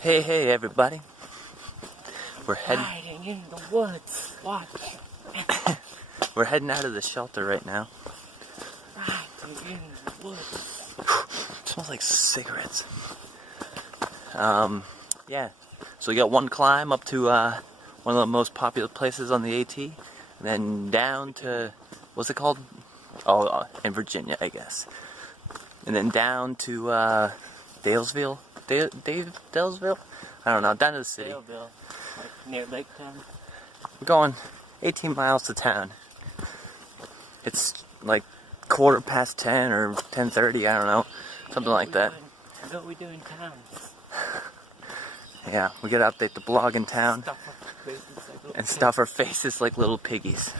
Hey everybody. We're heading Hiding in the woods. Watch. We're heading out of the shelter right now. Hiding in the woods. It smells like cigarettes. Yeah. So we got one climb up to one of the most popular places on the AT, and then down to, what's it called? Oh, in Virginia, I guess. And then down to Daleville. Daleville? I don't know, down to the city. Daleville, like near Lake Town. We're going 18 miles to town. It's like 10:15 or 10:30, I don't know. Something like that. What we do in town? Yeah, we gotta update the blog in town. Stuff our faces like little Stuff our faces like little piggies.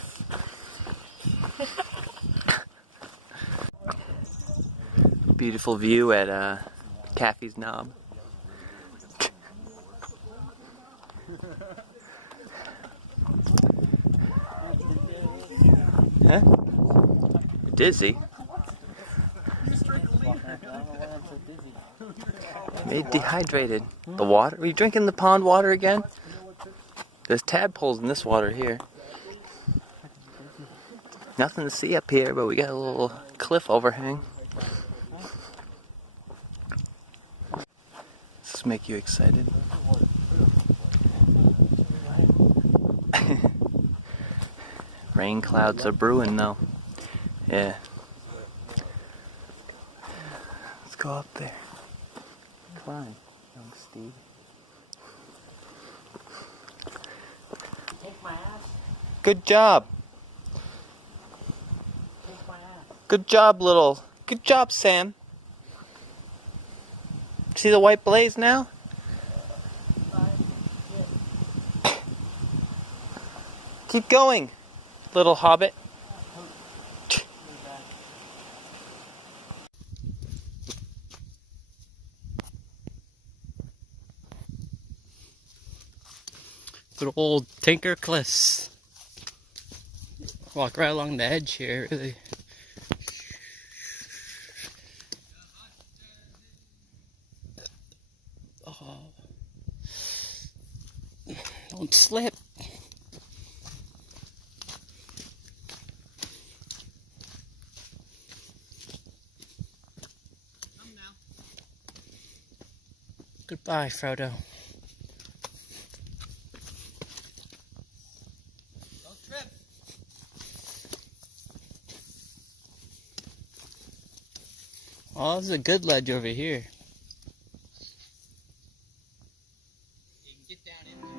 Beautiful view at McAfee Knob. Huh? You're dizzy? Made dehydrated. The water? Are you drinking the pond water again? There's tadpoles in this water here. Nothing to see up here, but we got a little cliff overhang. Does this make you excited? Rain clouds are brewing though. Yeah. Let's go up there. Climb, young Steve. Take my ass. Good job. Take my ass. Good job, Good job, Sam. See the white blaze now? Keep going, little hobbit. Good old Tinker Cliffs. Walk right along the edge here, really. Oh. Don't slip. Come now. Goodbye, Frodo. Oh, this is a good ledge over here. You can get down in there.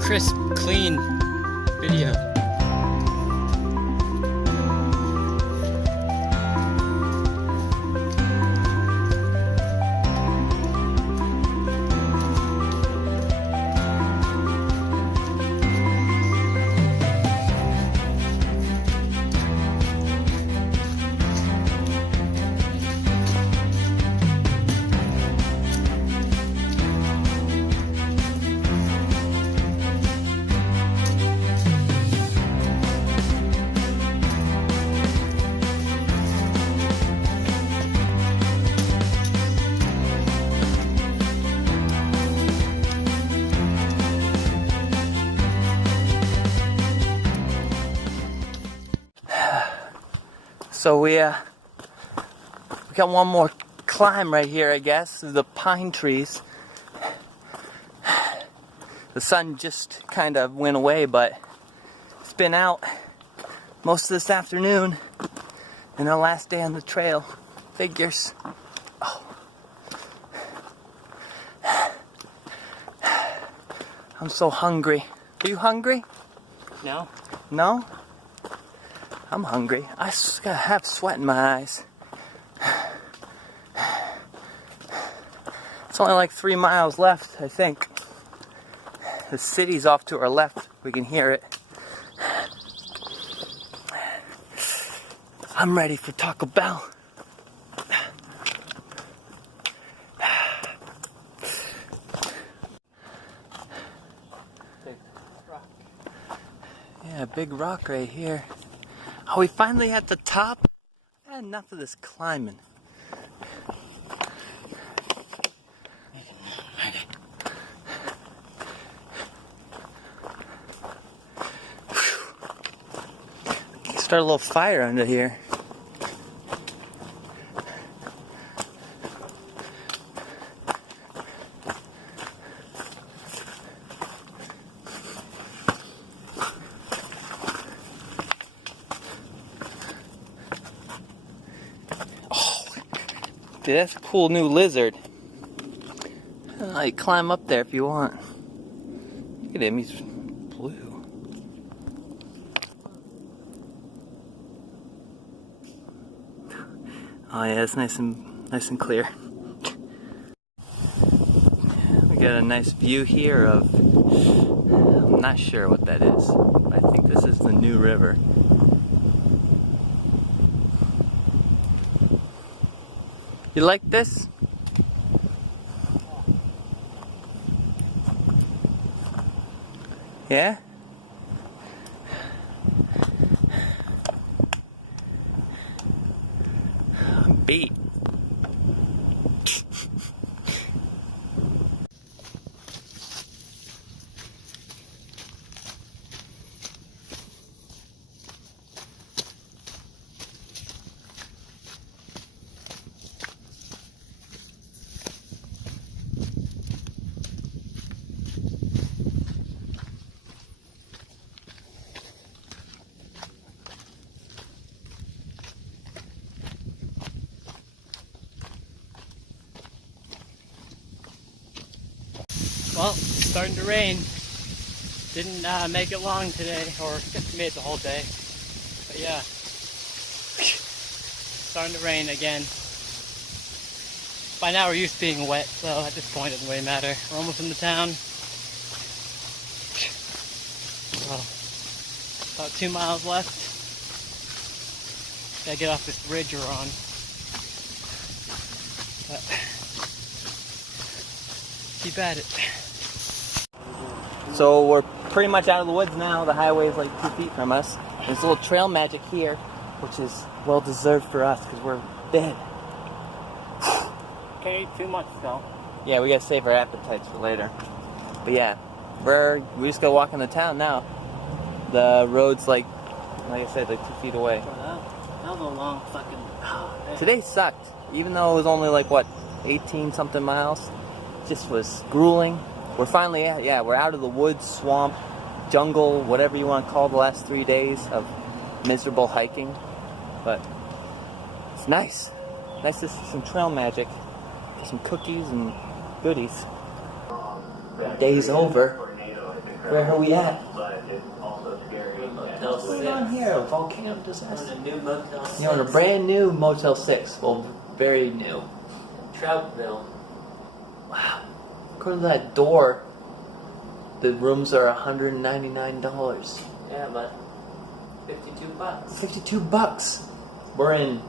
Crisp, clean video. So we got one more climb right here, I guess. The pine trees. The sun just kind of went away, but it's been out most of this afternoon, and our last day on the trail. Figures. Oh. I'm so hungry. Are you hungry? No? No? I'm hungry. I gotta have sweat in my eyes. It's only like 3 miles left, I think. The city's off to our left We can hear it. I'm ready for Taco Bell. Yeah, big rock right here. Oh, we finally at the top? I had enough of this climbing. Start a little fire under here. Dude, that's a cool new lizard. Climb up there if you want. Look at him, he's blue. Oh yeah, it's nice and clear. We got a nice view here of, I'm not sure what that is. I think this is the New River. You like this? Yeah? I'm beat. Well, it's starting to rain. Didn't make it long today, or just made it the whole day. But yeah, starting to rain again. By now we're used to being wet, so at this point it doesn't really matter. We're almost in the town. Well, about 2 miles left. Gotta get off this ridge we're on. But keep at it. So we're pretty much out of the woods now. The highway is like 2 feet from us. There's a little trail magic here, which is well deserved for us because we're dead. Can't eat too much though. Yeah, we gotta save our appetites for later. But yeah, we just gotta walk in the town now. The road's like I said, like 2 feet away. That was a long fucking. Today sucked, even though it was only like what 18 something miles. It just was grueling. We're finally we're out of the woods, swamp, jungle, whatever you want to call the last 3 days of miserable hiking. But it's nice. Nice to see some trail magic. Some cookies and goodies. Day's over. Where are we at? What's going on here? A volcano disaster? You're on a brand new Motel 6. Well, very new. Troutville. Wow. According to that door, the rooms are $199. Yeah, but $52. $52. We're in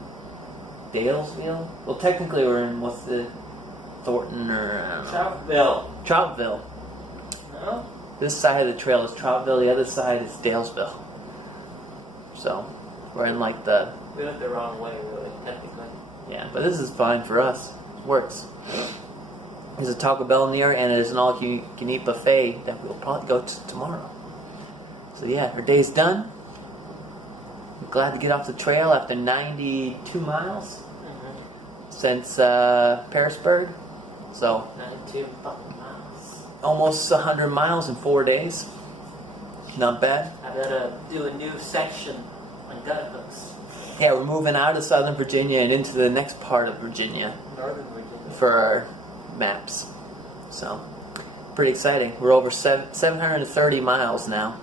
Daleville? Well, technically we're in, what's the Thornton or Troutville. No? This side of the trail is Troutville, the other side is Dalesville. So, we're in like the... We went the wrong way, really, technically. Yeah, but this is fine for us. It works. There's a Taco Bell near, and there's an all-you-can-eat buffet that we'll probably go to tomorrow. So yeah, our day's done. I'm glad to get off the trail after 92 miles since Parisburg. So 92 fucking miles. Almost 100 miles in 4 days. Not bad. I gotta do a new section on gut hooks. Yeah, we're moving out of Southern Virginia and into the next part of Virginia. Northern Virginia. For our maps. So, pretty exciting. We're over 730 miles now.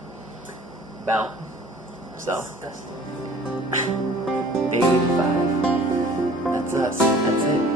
About. So. Disgusting. Day 85. That's us. That's it.